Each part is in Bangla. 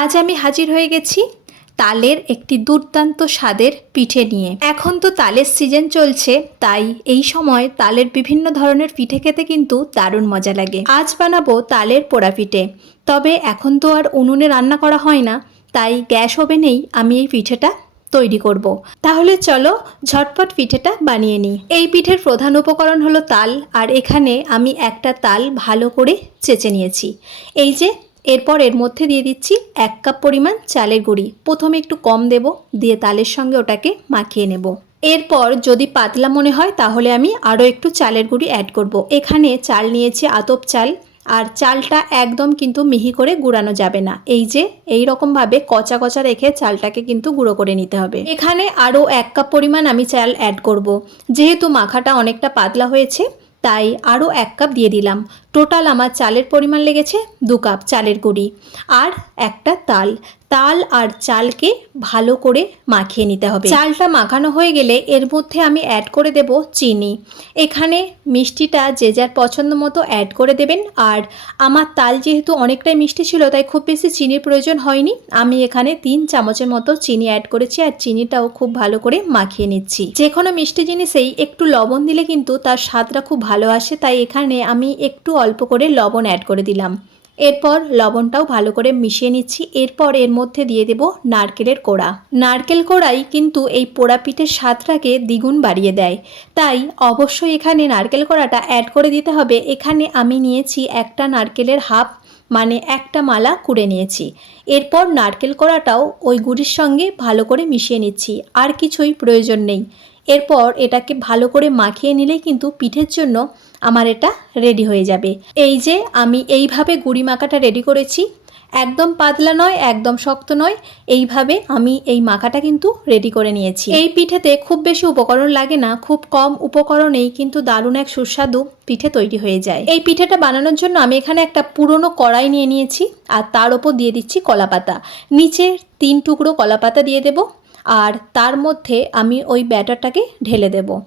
আজ আমি হাজির হয়ে গেছি তালের একটি দুর্দান্ত স্বাদের পিঠে নিয়ে। এখন তো তালের সিজন চলছে, তাই এই সময় তালের বিভিন্ন ধরনের পিঠে খেতে কিন্তু দারুণ মজা লাগে। আজ বানাবো তালের পোড়া পিঠে। তবে এখন তো আর উনুনে রান্না করা হয় না, তাই গ্যাস ওভেনেই আমি এই পিঠেটা তৈরি করব। তাহলে চলো ঝটপট পিঠেটা বানিয়ে নিই। এই পিঠের প্রধান উপকরণ হলো তাল, আর এখানে আমি একটা তাল ভালো করে চেঁচে নিয়েছি। এই যে এরপর এর মধ্যে দিয়ে দিচ্ছি এক কাপ পরিমাণ চালের গুঁড়ি। প্রথমে একটু কম দেব, দিয়ে তালের সঙ্গে ওটাকে মাখিয়ে নেব। এরপর যদি পাতলা মনে হয়, তাহলে আমি আরও একটু চালের গুঁড়ি অ্যাড করব। এখানে চাল নিয়েছি আতপ চাল, আর চালটা একদম কিন্তু মিহি করে গুঁড়ানো যাবে না। এই যে, এই রকমভাবে কচা কচা রেখে চালটাকে কিন্তু গুঁড়ো করে নিতে হবে। এখানে আরও এক কাপ পরিমাণ আমি চাল অ্যাড করব। যেহেতু মাখাটা অনেকটা পাতলা হয়েছে, তাই আরও এক কাপ দিয়ে দিলাম। টোটাল আমার চালের পরিমাণ লেগেছে দু কাপ চালের গুঁড়ি আর একটা তাল। তাল আর চালকে ভালো করে মাখিয়ে নিতে হবে। চালটা মাখানো হয়ে গেলে এর মধ্যে আমি অ্যাড করে দেব চিনি। এখানে মিষ্টিটা যে যার পছন্দ মতো অ্যাড করে দেবেন। আর আমার তাল যেহেতু অনেকটাই মিষ্টি ছিল, তাই খুব বেশি চিনির প্রয়োজন হয়নি। আমি এখানে তিন চামচের মতো চিনি অ্যাড করেছি আর চিনিটাও খুব ভালো করে মাখিয়ে নিচ্ছি। যে কোনো মিষ্টি জিনিসেই একটু লবণ দিলে কিন্তু তার স্বাদটা খুব ভালো আসে। তাই এখানে আমি একটু অল্প করে লবণ অ্যাড করে দিলাম। এরপর লবণটাও ভালো করে মিশিয়ে নিচ্ছি। এরপর এর মধ্যে দিয়ে দেব নারকেলের কোড়া। নারকেল কোড়াই কিন্তু এই পোড়া পিঠের স্বাদটাকে দ্বিগুণ বাড়িয়ে দেয়। তাই অবশ্যই এখানে নারকেল কোড়াটা অ্যাড করে দিতে হবে। এখানে আমি নিয়েছি একটা নারকেলের হাফ মানে একটা মালা কুড়ে নিয়েছি। এরপর নারকেল কোড়াটাও ওই গুড়ির সঙ্গে ভালো করে মিশিয়ে নিচ্ছি। আর কিছুই প্রয়োজন নেই। এরপর এটাকে ভালো করে মাখিয়ে নিলেই কিন্তু পিঠের জন্য আমার এটা রেডি হয়ে যাবে। এই যে আমি এইভাবে গুড়ি মাখাটা রেডি করেছি, একদম পাতলা নয়, একদম শক্ত নয়, এইভাবে আমি এই মাখাটা কিন্তু রেডি করে নিয়েছি। এই পিঠেতে খুব বেশি উপকরণ লাগে না, খুব কম উপকরণেই কিন্তু দারুণ এক সুস্বাদু পিঠে তৈরি হয়ে যায়। এই পিঠেটা বানানোর জন্য আমি এখানে একটা পুরনো কড়াই নিয়ে নিয়েছি আর তার ওপর দিয়ে দিচ্ছি কলাপাতা। নিচে তিন টুকরো কলাপাতা দিয়ে দেব। আর তার মধ্যে আমি ওই ব্যাটারটাকে ঢেলে দেব।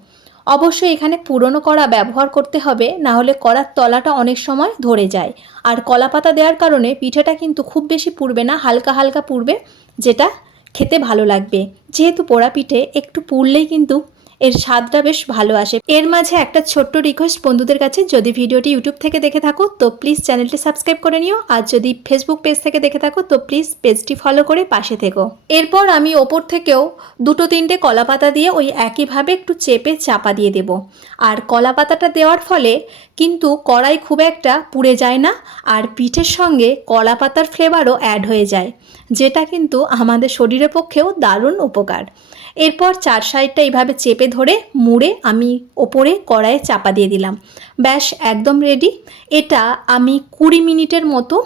অবশ্যই এখানে পুরনো কড়া ব্যবহার করতে হবে, না হলে কড়ার তলাটা অনেক সময় ধরে যায়। আর কলা পাতা দেওয়ার কারণে পিঠেটা কিন্তু খুব বেশি পুড়বে না, হালকা হালকা পুড়বে, যেটা খেতে ভালো লাগবে। যেহেতু পোড়া পিঠে, একটু পুড়লেই কিন্তু এর স্বাদটা বেশ ভালো আসে। এর মাঝে একটা ছোট্ট রিকোয়েস্ট বন্ধুদের কাছে। যদি ভিডিওটি ইউটিউব থেকে দেখে থাকো, তো প্লিজ চ্যানেলটি সাবস্ক্রাইব করে নিও। আর যদি ফেসবুক পেজ থেকে দেখে থাকো, তো প্লিজ পেজটি ফলো করে পাশে থেকো। এরপর আমি ওপর থেকেও দুটো তিনটে কলা পাতা দিয়ে ওই একইভাবে একটু চেপে চাপা দিয়ে দেব। আর কলা পাতাটা দেওয়ার ফলে কিন্তু কড়াই খুব একটা পুড়ে যায় না, আর পিঠের সঙ্গে কলা পাতার ফ্লেভারও অ্যাড হয়ে যায়, যেটা কিন্তু আমাদের শরীরের পক্ষেও দারুণ উপকার। এরপর চার সাইডটা এইভাবে চেপে ধরে মুড়ে আমি ওপরে কড়াইয়ে চাপা দিয়ে দিলাম। ব্যাস, একদম রেডি এটা আমি কুড়ি মিনিটের মতো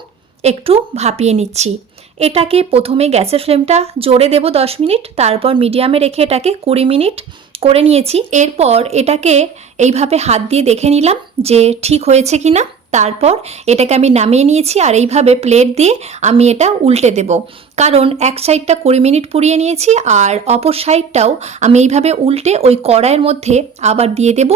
একটু ভাপিয়ে নিচ্ছি। এটাকে প্রথমে গ্যাসের ফ্লেমটা জোরে দেব দশ মিনিট, তারপর মিডিয়ামে রেখে এটাকে কুড়ি মিনিট করে নিয়েছি। এরপর এটাকে এইভাবে হাত দিয়ে দেখে নিলাম যে ঠিক হয়েছে কি না তারপর এটাকে আমি নামিয়ে নিয়েছি আর এইভাবে প্লেট দিয়ে আমি এটা উল্টে দেব। কারণ এক সাইডটা কুড়ি মিনিট পুড়িয়ে নিয়েছি আর অপর সাইডটাও আমি এইভাবে উল্টে ওই কড়াইয়ের মধ্যে আবার দিয়ে দেব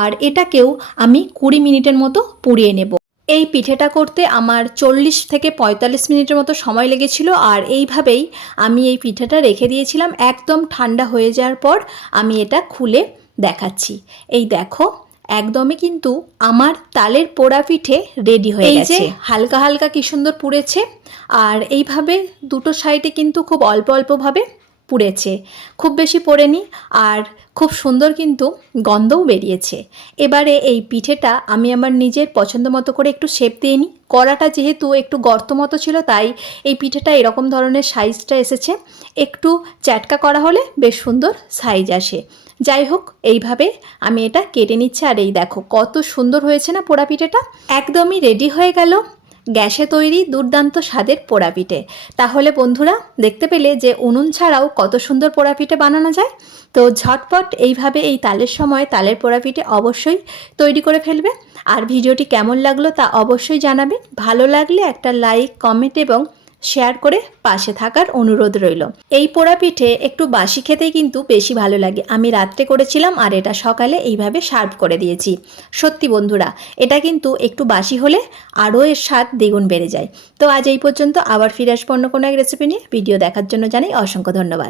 আর এটাকেও আমি কুড়ি মিনিটের মতো পুড়িয়ে নেব। এই পিঠেটা করতে আমার চল্লিশ থেকে পঁয়তাল্লিশ মিনিটের মতো সময় লেগেছিল আর এইভাবেই আমি এই পিঠেটা রেখে দিয়েছিলাম। একদম ঠান্ডা হয়ে যাওয়ার পর আমি এটা খুলে দেখাচ্ছি। এই দেখো একদমই কিন্তু আমার তালের পোড়া পিঠে রেডি হয়ে গেছে। হালকা হালকা কি সুন্দর পুড়েছে। আর এইভাবে দুটো সাইডে কিন্তু খুব অল্প অল্পভাবে পুড়েছে। খুব বেশি পড়েনি আর খুব সুন্দর কিন্তু গন্ধও বেরিয়েছে। এবারে এই পিঠেটা আমি আমার নিজের পছন্দ মতো করে একটু শেপ দিয়ে নিই। কড়াটা যেহেতু একটু গর্ত মতো ছিল তাই এই পিঠেটা এরকম ধরনের সাইজটা এসেছে। একটু চ্যাটকা করা হলে বেশ সুন্দর সাইজ আসে। যাই হোক, এইভাবে আমি এটা কেটে নিচ্ছি। আর এই দেখো, কত সুন্দর হয়েছে না পোড়া পিঠেটা একদমই রেডি হয়ে গেল গ্যাসে তৈরি দুর্দান্ত স্বাদের পোড়া পিঠে তাহলে বন্ধুরা, দেখতে পেলে যে উনুন ছাড়াও কত সুন্দর পোড়া পিঠে বানানো যায়? তো ঝটপট এইভাবে এই তালের সময় তালের পোড়া পিঠে অবশ্যই তৈরি করে ফেলবে। আর ভিডিওটি কেমন লাগল তা অবশ্যই জানাবে। ভালো লাগলে একটা লাইক কমেন্ট এবং শেয়ার করে পাশে থাকার অনুরোধ রইল। এই পোড়া পিঠে একটু বাসি খেতে কিন্তু বেশি ভালো লাগে। আমি রাত্রে করেছিলাম আর এটা সকালে এইভাবে সার্ভ করে দিয়েছি। সত্যি বন্ধুরা, এটা কিন্তু একটু বাসি হলে আরও এর স্বাদ দ্বিগুণ বেড়ে যায়। তো আজ এই পর্যন্ত আবার ফিরে আসব অন্য কোনো এক রেসিপি নিয়ে। ভিডিও দেখার জন্য জানাই অসংখ্য ধন্যবাদ।